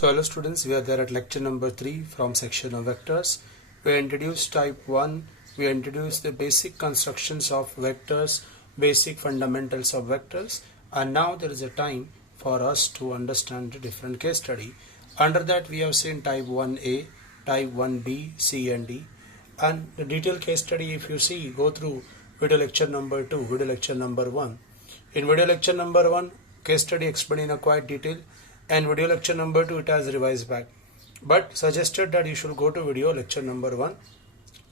So hello students, we are there at lecture number 3 from section of vectors. We introduced type 1, we introduced the basic constructions of vectors, basic fundamentals of vectors, and now there is a time for us to understand the different case study. Under that we have seen type 1a, type 1b, c and d, and the detailed case study if you see, go through video lecture number 2, video lecture number 1. In video lecture number 1, case study explained in a quite detail, and video lecture number 2 it has revised back, but suggested that you should go to video lecture number 1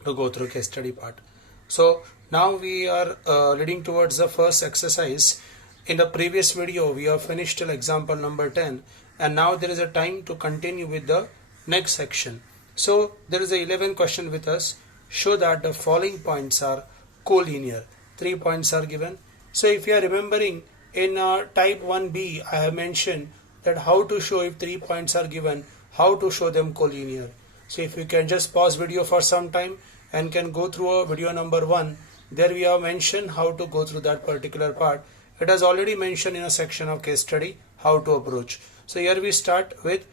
to go through case study part. So now we are leading towards the first exercise. In the previous video we have finished till example number 10, and now there is a time to continue with the next section. So there is a 11 question with us. Show that the following points are collinear. 3 points are given. So if you are remembering, in type 1b I have mentioned that how to show if 3 points are given, how to show them collinear. So if you can just pause video for some time and can go through video number 1, there we have mentioned how to go through that particular part. It has already mentioned in a section of case study how to approach. So here we start with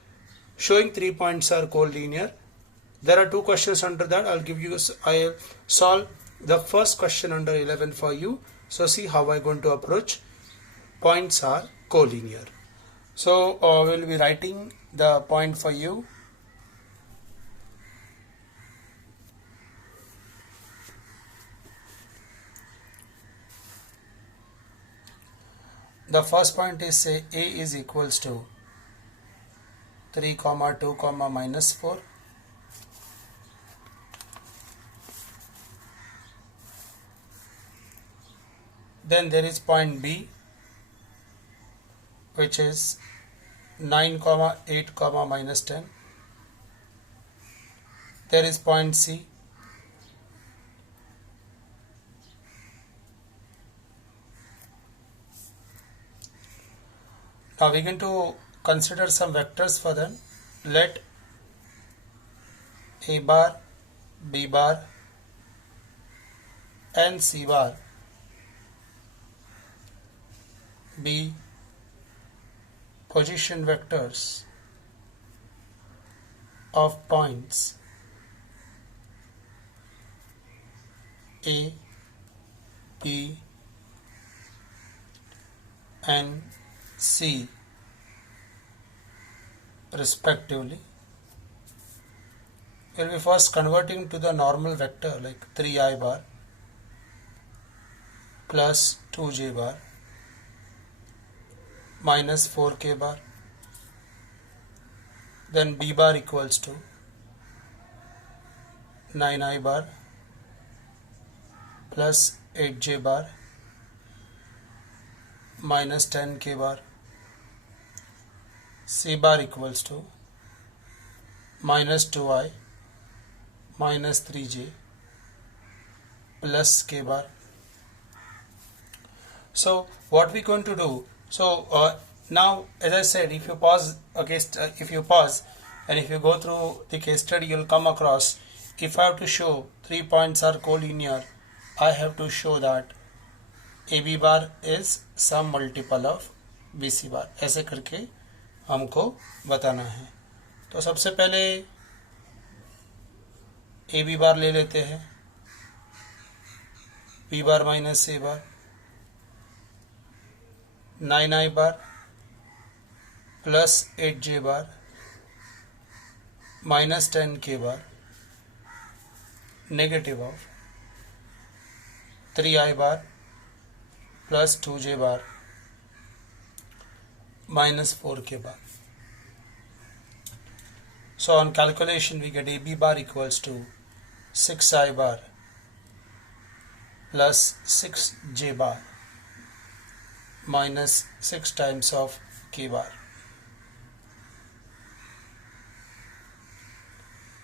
showing 3 points are collinear. There are 2 questions under that. I'll solve the first question under 11 for you. So see how I'm going to approach. Points are collinear. So we'll be writing the point for you. The first point is, say a is equals to 3, 2, minus 4. Then there is point B, which is 9, 8, minus 10. There is point C, now we are going to consider some vectors for them. Let A bar, B bar and C bar be position vectors of points A, B and C respectively. We will be first converting to the normal vector like 3i bar plus 2j bar minus 4k bar. Then B bar equals to 9i bar plus 8j bar minus 10k bar. C bar equals to minus 2i minus 3j plus k bar. So what we going to do? So now, as I said, if you pause, if you pause and if you go through the case study, you'll come across, if I have to show 3 points are collinear, I have to show that AB bar is some multiple of BC bar. ऐसे करके हमको बताना है. तो सबसे पहले AB बार ले लेते हैं, B bar minus C bar, 9i bar plus 8j bar minus 10k bar negative of 3i bar plus 2j bar minus 4k bar. So on calculation we get AB bar equals to 6i bar plus 6j bar minus 6 times of k bar.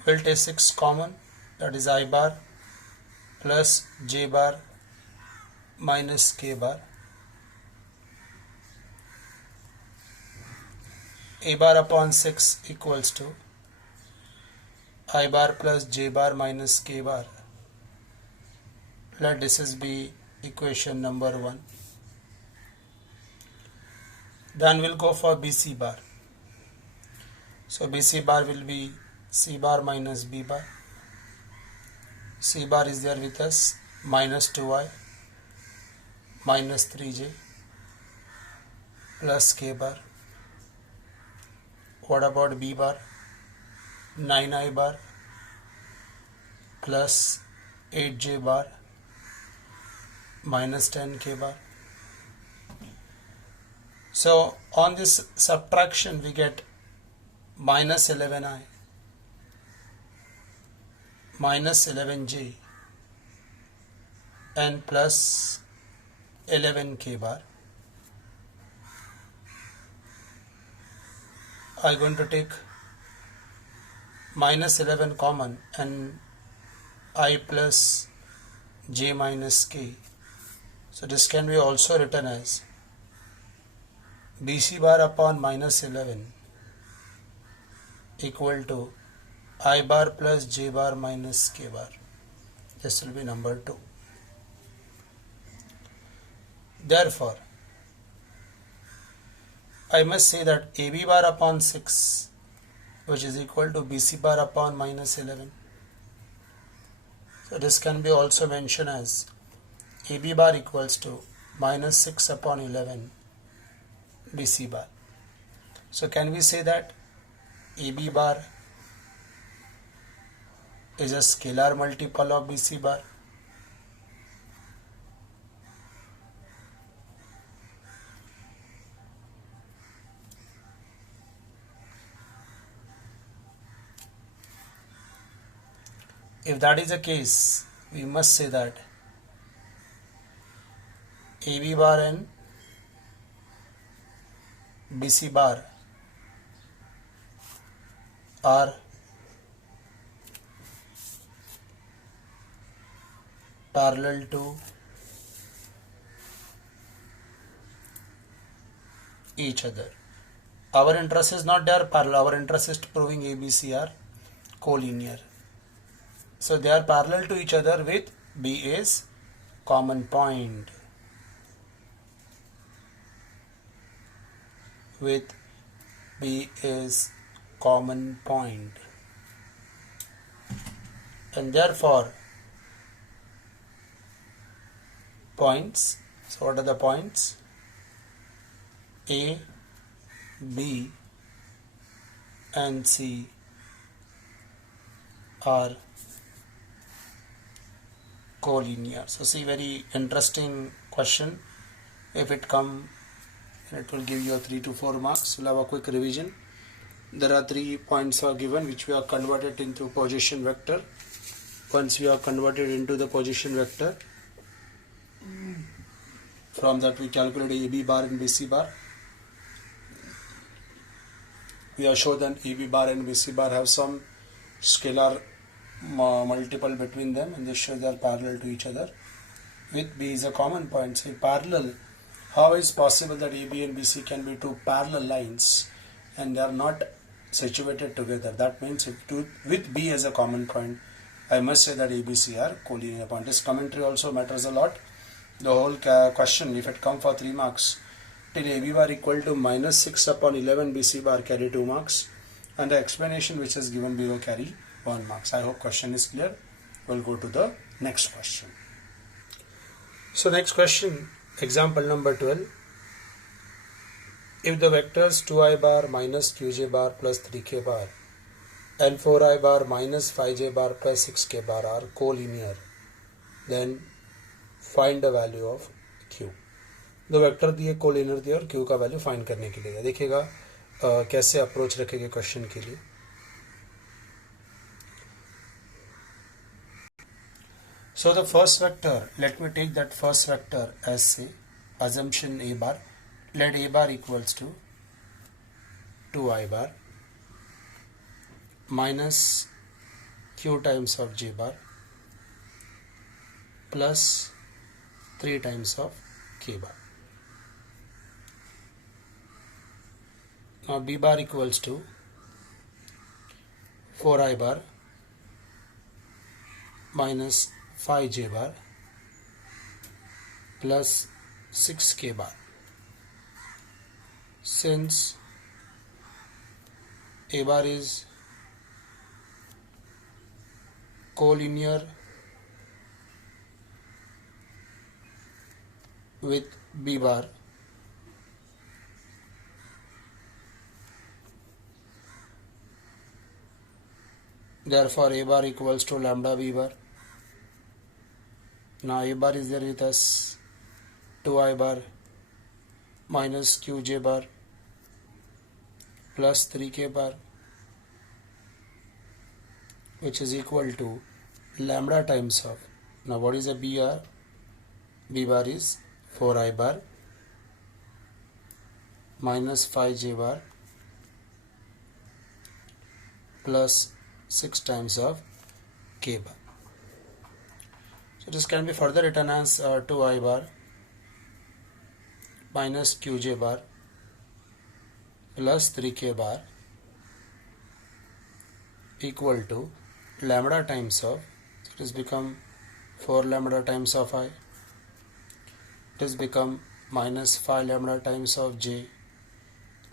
We'll take 6 common, that is I bar plus j bar minus k bar. A bar upon 6 equals to I bar plus j bar minus k bar. Let this be equation number 1. Then we'll go for BC bar. So BC bar will be C bar minus B bar. C bar is there with us, minus 2i minus 3j plus K bar. What about B bar? 9i bar plus 8j bar minus 10K bar. So on this subtraction we get minus 11i minus 11j and plus 11K bar. I'm going to take minus 11 common and I plus j minus k. So this can be also written as BC bar upon minus 11 equal to I bar plus j bar minus k bar. This will be number 2. Therefore, I must say that AB bar upon 6, which is equal to BC bar upon minus 11. So this can be also mentioned as AB bar equals to minus 6 upon 11 BC bar. So can we say that AB bar is a scalar multiple of BC bar? If that is the case, we must say that AB bar and BC bar are parallel to each other. Our interest is not they are parallel, our interest is proving ABC are collinear. So they are parallel to each other with B is common point. With B is common point. And therefore points. So what are the points? A, B and C are collinear. So see, very interesting question. If it come, it will give you 3 to 4 marks. We'll have a quick revision. There are 3 points are given which we are converted into position vector. Once we are converted into the position vector, from that we calculate AB bar and BC bar. We have shown that AB bar and BC bar have some scalar multiple between them, and this shows they are parallel to each other. With B is a common point. So parallel, how is possible that AB and BC can be 2 parallel lines and they are not situated together? That means with B as a common point, I must say that ABC are collinear point. This commentary also matters a lot. The whole question, if it come for 3 marks, till AB bar equal to minus 6 upon 11 BC bar carry 2 marks, and the explanation which is given below carry 1 marks. I hope question is clear. We'll go to the next question. So next question, example number 12. If the vectors 2i bar minus qj bar plus 3k bar and 4i bar minus 5j bar plus 6k bar are collinear, then find the value of q. दो vector दिए, collinear दिए और q का value find करने के लिए देखिएगा कैसे अप्रोच रखेंगे क्वेश्चन के लिए. So the first vector, let me take that first vector as say assumption a bar. Let a bar equals to 2i bar minus q times of j bar plus 3 times of k bar. Now b bar equals to 4i bar minus 5j bar plus 6k bar. Since A bar is collinear with B bar. Therefore, A bar equals to lambda B bar. Now A bar is there with us, 2I bar minus QJ bar plus 3K bar, which is equal to lambda times of, now what is a B bar? B bar is 4I bar minus 5J bar plus 6 times of K bar. So this can be further written as 2I bar minus QJ bar plus 3K bar equal to lambda times of, it has become 4 lambda times of I, it has become minus 5 lambda times of J,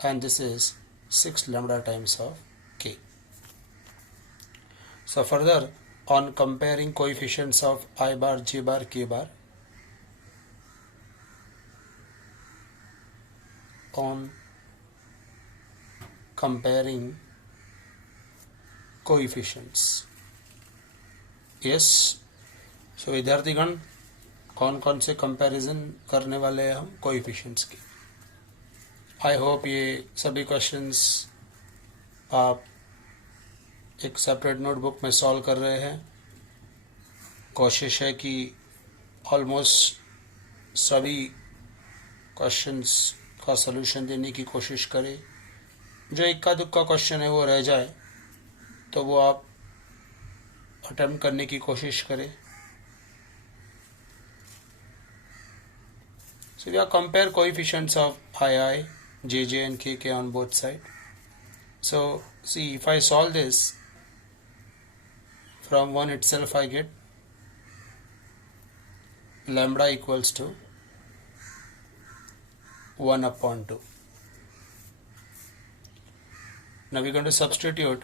and this is 6 lambda times of K. So further, on comparing coefficients of I bar, J bar, K bar, on comparing coefficients, yes, so विद्यार्थीगण कौन कौन से comparison करने वाले हैं हम coefficients की. I hope ये सभी क्वेश्चंस आप एक सेपरेट नोटबुक में सॉल्व कर रहे हैं. कोशिश है कि ऑलमोस्ट सभी क्वेश्चंस का सलूशन देने की कोशिश करें. जो इक्का दुक्का क्वेश्चन है वो रह जाए तो वो आप अटेम्प्ट करने की कोशिश करें. So we have compare coefficients of II, JJ and KK on both sides. So see, if I solve this from 1 itself, I get lambda equals to 1 upon 2. Now we're going to substitute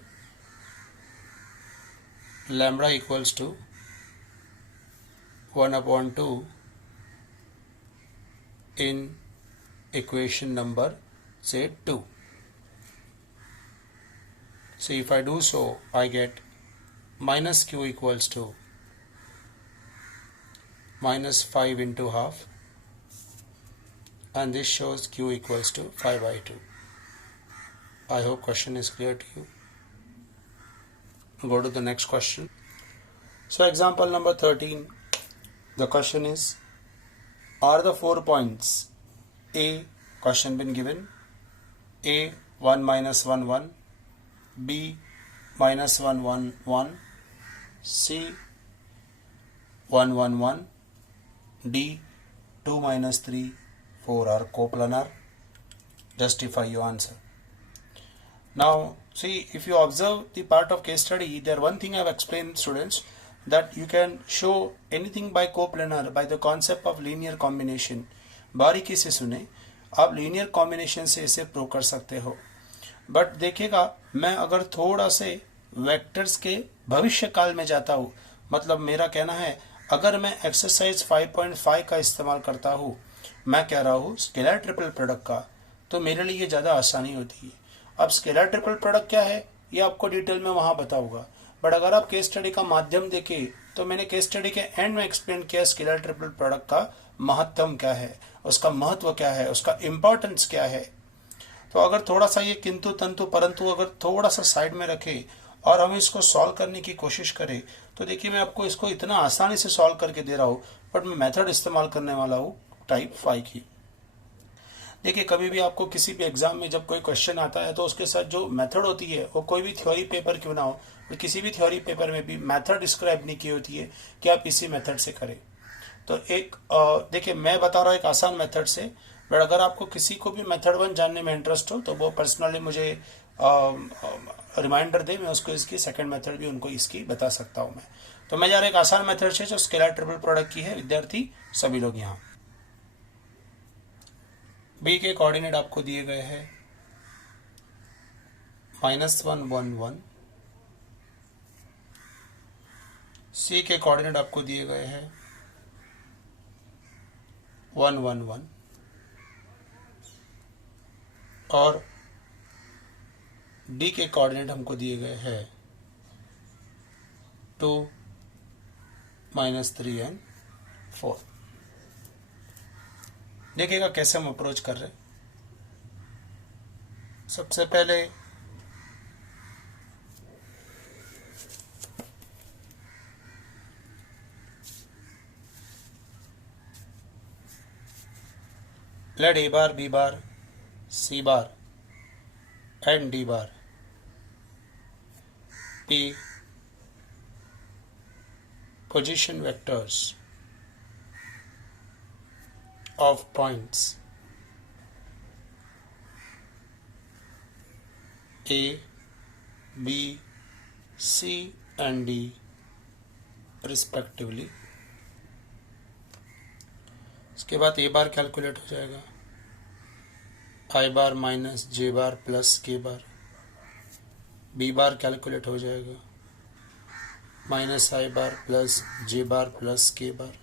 lambda equals to 1 upon 2 in equation number say 2. So if I do so, I get minus q equals to minus 5 into half, and this shows q equals to 5 by 2. I hope question is clear to you. Go to the next question. So example number 13, the question is, are the 4 points A, question been given, A 1 minus 1 1, B minus 1 1 1, C 1 1 1, D 2 minus 3 4 are coplanar. Justify your answer. Now see, if you observe the part of case study, there one thing I have explained students, that you can show anything by coplanar by the concept of linear combination. बारीकी से सुने, आप linear combination से इसे prove कर सकते हो. But देखिएगा, मैं अगर थोड़ा से वेक्टर्स के भविष्य काल में जाता हूँ, मतलब मेरा कहना है अगर मैं एक्सरसाइज 5.5 का इस्तेमाल करता हूँ, मैं कह रहा हूँ स्केलर ट्रिपल प्रोडक्ट का, तो मेरे लिए ज़्यादा आसानी होती है. अब स्केलर ट्रिपल प्रोडक्ट क्या है ये आपको डिटेल में वहाँ बताऊंगा, बट अगर आप केस स्टडी का माध्यम देखें तो मैंने केस स्टडी के एंड में एक्सप्लेन किया स्केलर ट्रिपल प्रोडक्ट का महत्व क्या है, उसका महत्व क्या है, उसका इम्पोर्टेंस क्या है. तो अगर थोड़ा सा ये किंतु तंतु परंतु अगर थोड़ा सा साइड में रखें और हम इसको सॉल्व करने की कोशिश करें, तो देखिए मैं आपको इसको इतना आसानी से सॉल्व करके दे रहा हूँ, बट मैं मेथड इस्तेमाल करने वाला हूँ टाइप 5 की. देखिए कभी भी आपको किसी भी एग्जाम में जब कोई क्वेश्चन आता है तो उसके साथ जो मेथड होती है वो कोई भी थ्योरी पेपर क्यों ना हो, तो किसी भी थ्योरी पेपर में भी मेथड डिस्क्राइब नहीं की होती है कि आप इसी मेथड से करें. तो एक देखिए मैं बता रहा हूँ एक आसान मेथड से, बट अगर आपको किसी को भी मेथड 1 जानने में इंटरेस्ट हो तो वो पर्सनली मुझे रिमाइंडर दे, मैं उसको इसकी सेकंड मेथड भी उनको इसकी बता सकता हूँ मैं. तो मैं जा रहा एक आसान मेथड से जो स्केलर ट्रिपल प्रोडक्ट की है. विद्यार्थी सभी लोग यहाँ बी के कोऑर्डिनेट आपको दिए गए हैं -1 1 1। C के कोऑर्डिनेट आपको दिए गए हैं 1 1 1 और D के कोऑर्डिनेट हमको दिए गए हैं 2 -3 एंड 4। देखिएगा कैसे हम अप्रोच कर रहे हैं। सबसे पहले let A bar, B bar, C bar and D bar be position vectors of points A, B, C and D respectively। इसके बाद A बार कैलकुलेट हो जाएगा, I bar minus J bar plus K bar. B bar calculate हो जाएगा, minus I bar plus J bar plus K bar.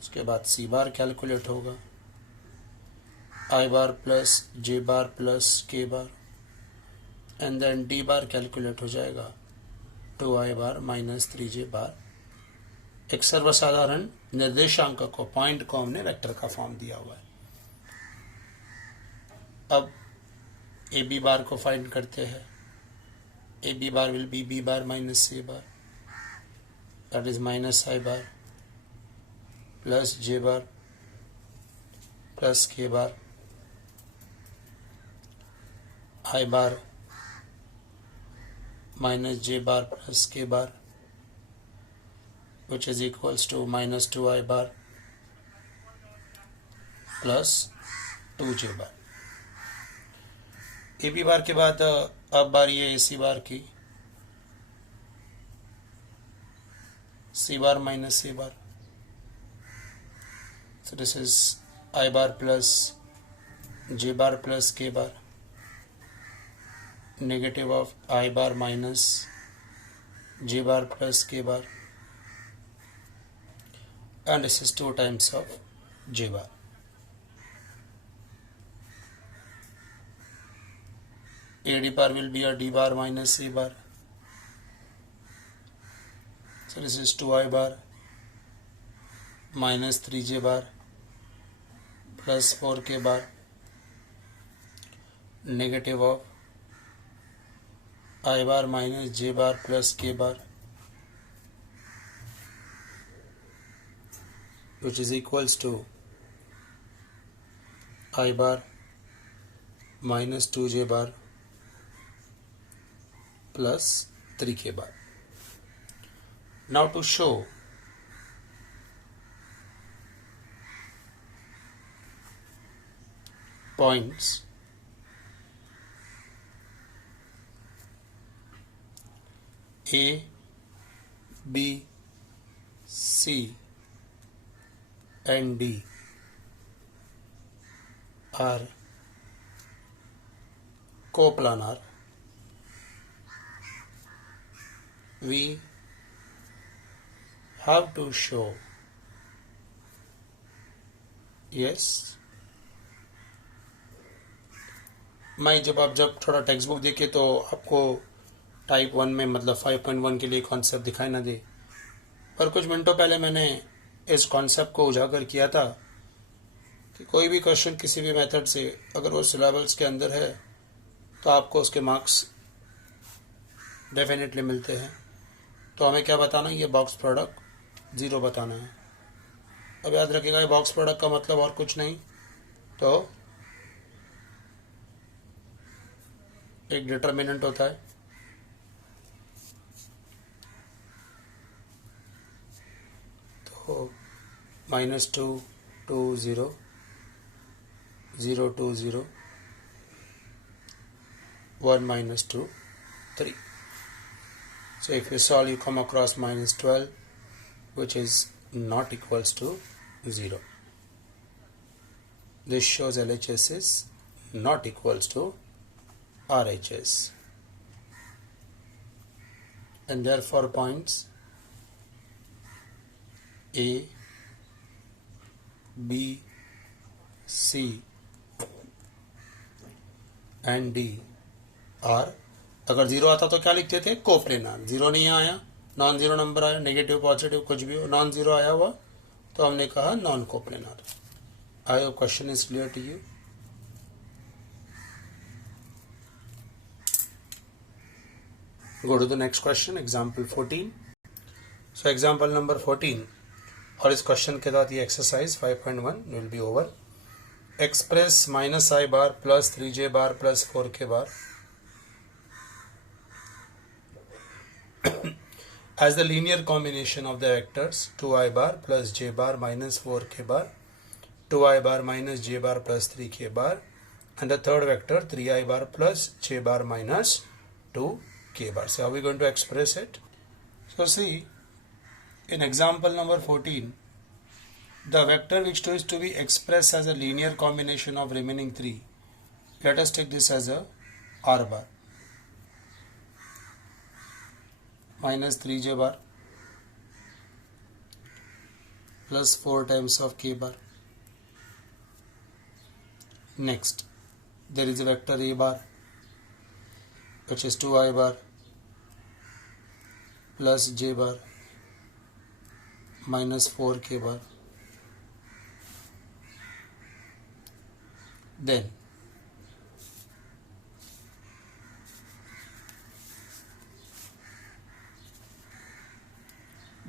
उसके बाद C bar calculate होगा, I bar plus J bar plus K bar. And then D bar calculate हो जाएगा, 2I bar minus 3J बार। एक सर्वसाधारण निर्देशांक को, पॉइंट को हमने वेक्टर का फॉर्म दिया हुआ है। अब ए बी बार को फाइंड करते हैं। A B bar will be B bar minus A bar, that is minus I bar plus J bar plus K bar. I bar minus J bar plus K bar, which is equals to minus 2I bar plus 2J bar। A B bar के बाद अब बारी है A C bar की, C bar minus A bar. So this is I bar plus J bar plus K bar, negative of I bar minus J bar plus K bar, and this is 2 times of J bar। A D bar will be a D bar minus A bar, so this is 2I bar minus 3J bar plus 4K bar, negative of I bar minus J bar plus K bar, which is equals to I bar minus 2J bar plus 3K bar। Now to show points A, B, C and D are coplanar, we have to show yes। मैं जब थोड़ा text book देखे तो आपको type 1 में मतलब 5.1 के लिए कॉन्सेप्ट दिखाई ना दे, पर कुछ मिनटों पहले मैंने इस कॉन्सेप्ट को उजागर किया था कि कोई भी क्वेश्चन किसी भी मेथड से अगर वो सिलेबस के अंदर है तो आपको उसके मार्क्स डेफिनेटली मिलते हैं। तो हमें क्या बताना है, ये बॉक्स प्रोडक्ट 0 बताना है। अब याद रखिएगा, ये बॉक्स प्रोडक्ट का मतलब और कुछ नहीं, तो एक डिटर्मिनेंट होता है, तो -2 2 0 0 2 0 1 -2 3। So if you solve, you come across -12, which is not equals to 0. This shows LHS is not equals to RHS. and therefore points A, B, C and D are, अगर जीरो आता तो क्या लिखते थे? Coplanar. Zero नहीं आया, non zero number आया, negative positive कुछ भी हो, नॉन जीरो आया हुआ तो हमने कहा non coplanar. I hope question is clear to you. Go to the next question, example 14. So example number 14 और इस क्वेश्चन के साथ ये exercise 5.1 will be over. Express minus I bar plus 3j bar plus 4k bar as the linear combination of the vectors 2I bar plus j bar minus 4k bar, 2I bar minus j bar plus 3k bar, and the third vector 3I bar plus j bar minus 2k bar. So how are we going to express it? So see, in example number 14, the vector which is to be expressed as a linear combination of remaining 3, let us take this as a R bar minus 3j bar plus 4 times of k bar. Next, there is a vector A bar which is 2I bar plus j bar minus 4k bar. Then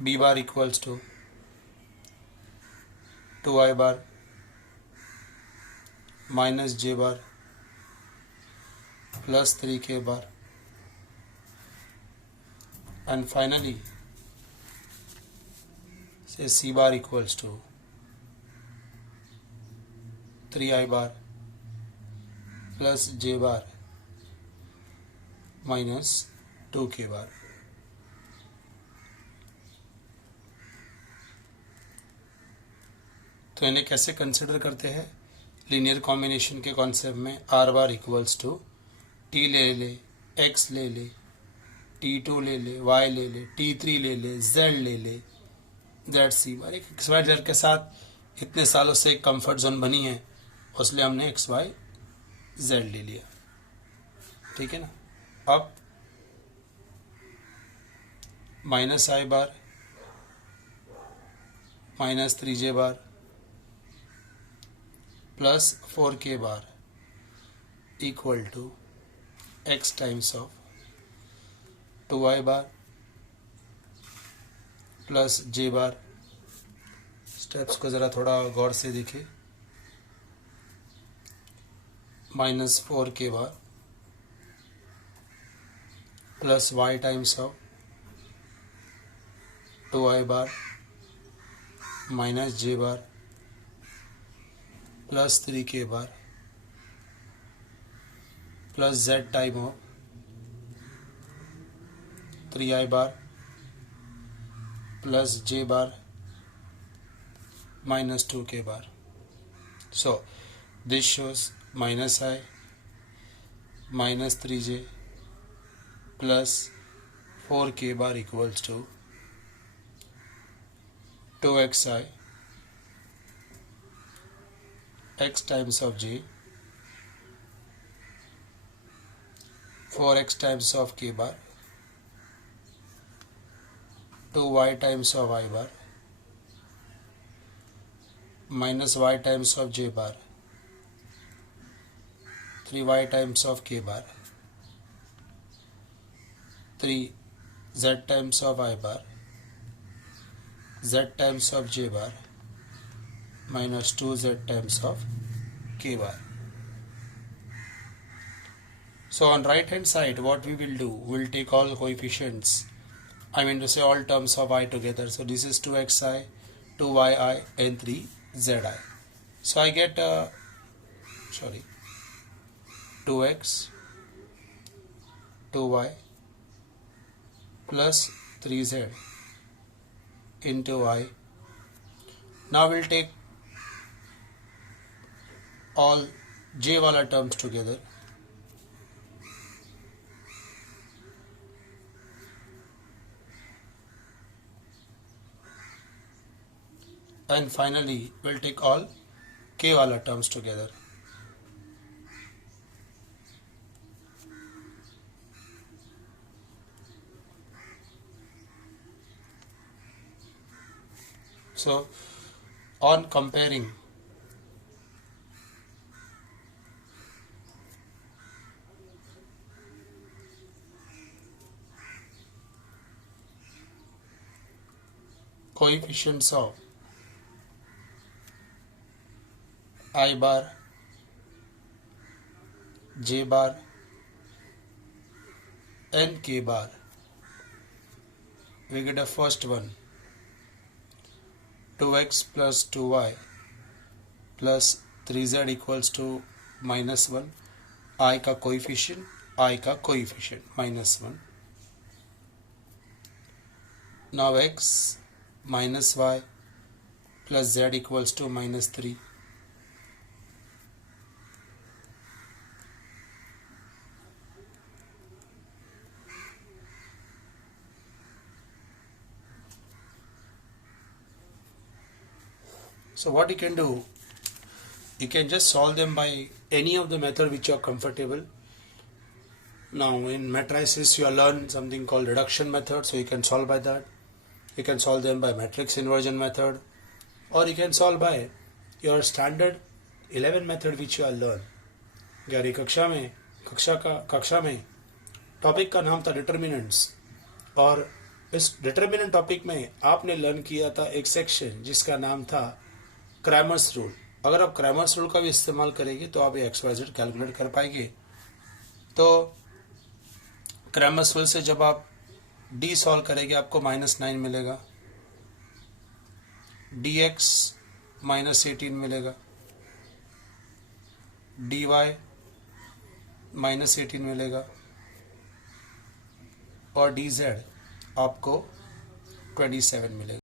B bar equals to 2I bar minus j bar plus 3k bar, and finally say C bar equals to 3I bar plus j bar minus 2k bar. तो इन्हें कैसे consider करते हैं? Linear combination के concept में R bar equals to T ले ले, x ले ले, T2 ले ले, Y ले ले, T3 ले ले, Z ले ले, Z C बार. एक एक्स वाई जेड के साथ इतने सालों से एक कंफर्ट जोन बनी है, इसलिए हमने एक्स वाई जेड ले लिया. ठीक है ना. अब minus I bar minus 3j bar plus 4k bar equal to x times of 2I bar plus j bar. Steps को ज़रा थोड़ा गौर से देखिए. Minus 4k bar plus y times of 2I bar minus j bar plus 3k bar plus z time of 3I bar plus j bar minus 2k bar. So this shows minus I minus 3j plus 4k bar equals to 2xi x times of j 4x times of k bar 2y times of I bar minus y times of j bar 3y times of k bar 3z times of I bar z times of j bar minus 2z times of k bar. So on right hand side what we will do, we will take all coefficients, I mean to say all terms of I together. So this is 2xi, 2yi and 3zi. So I get 2x 2y plus 3z into I. Now we'll take all j wala terms together. and finally we'll take all k wala terms together. So on comparing coefficients of I bar, j bar and k bar, we get a first one 2x plus 2y plus 3z equals to -1, I का coefficient -1. Now x minus y plus z equals to -3. So what you can do, you can just solve them by any of the method which you are comfortable. Now in matrices you will learn something called reduction method, so you can solve by that. You can solve them by matrix inversion method, or you can solve by your standard 11 method which you will learn. 11वीं कक्षा में topic का नाम था determinants, और इस determinant topic में आपने लर्न किया था एक सेक्शन जिसका नाम था क्रैमर्स रूल. अगर आप क्रैमर्स रूल का भी इस्तेमाल करेंगे तो आप ये XYZ कैलकुलेट कर पाएंगे. तो क्रैमर्स रूल से जब आप d सॉल्व करेंगे आपको -9 मिलेगा, dx -18 मिलेगा, dy -18 मिलेगा और dz आपको 27 मिलेगा.